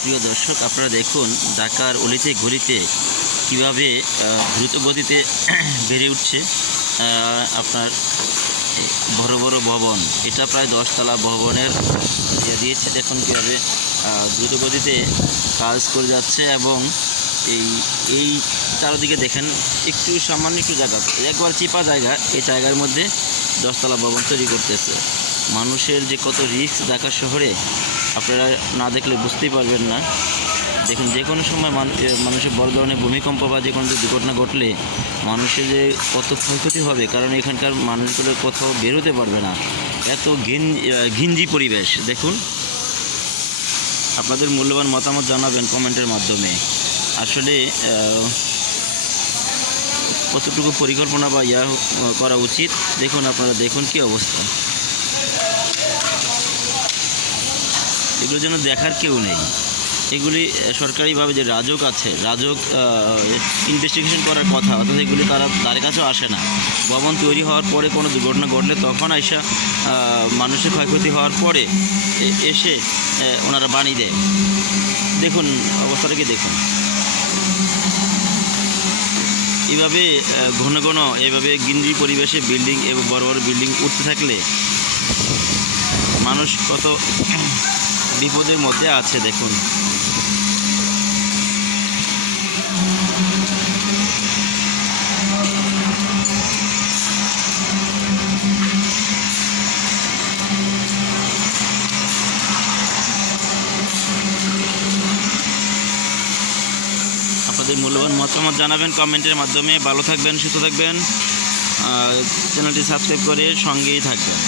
প্রিয় দর্শক আপনারা দেখুন ঢাকার অলিতে গলিতে কীভাবে আহ, দ্রুত গতিতে বেড়ে উঠছে আপনার বড় বড় ভবন। এটা প্রায় দশতলা ভবনের ইয়ে দিয়েছে। দেখুন কীভাবে আহ, দ্রুত গতিতে কাজ করে যাচ্ছে এবং এই এই চারদিকে দেখেন একটু সামান্য একটু জায়গা একবার চিপা জায়গা এই জায়গার মধ্যে দশতলা ভবন তৈরি করতেছে। মানুষের যে কত রিস্ক ঢাকা শহরে, আপনারা না দেখলে বুঝতেই পারবেন না। দেখুন, যে কোনো সময় মানুষের বড় ধরনের ভূমিকম্প বা যে কোনো দুর্ঘটনা ঘটলে, মানুষের যে কত ক্ষয়ক্ষতি হবে, কারণ এখানকার মানুষগুলো কোথাও বেরোতে পারবে না। এত ঘিন ঘিঞ্জি পরিবেশ, দেখুন। আপনাদের মূল্যবান মতামত জানাবেন কমেন্টের মাধ্যমে। আসলে কতটুকু পরিকল্পনা বা ইয়া করা উচিত, দেখুন, আপনারা দেখুন কি অবস্থা। এগুলোর জন্য দেখার কেউ নেই। এগুলি সরকারিভাবে যে রাজক আছে রাজক ইনভেস্টিগেশন করার কথা অর্থাৎ এগুলি তারা তার কাছেও আসে না। ভবন তৈরি হওয়ার পরে কোনো দুর্ঘটনা ঘটলে তখন আইসা মানুষের ক্ষয়ক্ষতি হওয়ার পরে এসে ওনারা বাণী দেয়। দেখুন অবস্থাটাকে দেখুন। এইভাবে আহ, ঘন ঘন এইভাবে গিন্দি পরিবেশে বিল্ডিং এবং বড় বড় বিল্ডিং উঠতে থাকলে মানুষ কত বিপদের মধ্যে আছে, দেখুন। আপনাদের মূল্যবান মতামত জানাবেন কমেন্টের মাধ্যমে। ভালো থাকবেন, সুস্থ থাকবেন। চ্যানেলটি সাবস্ক্রাইব করে সঙ্গেই থাকবেন।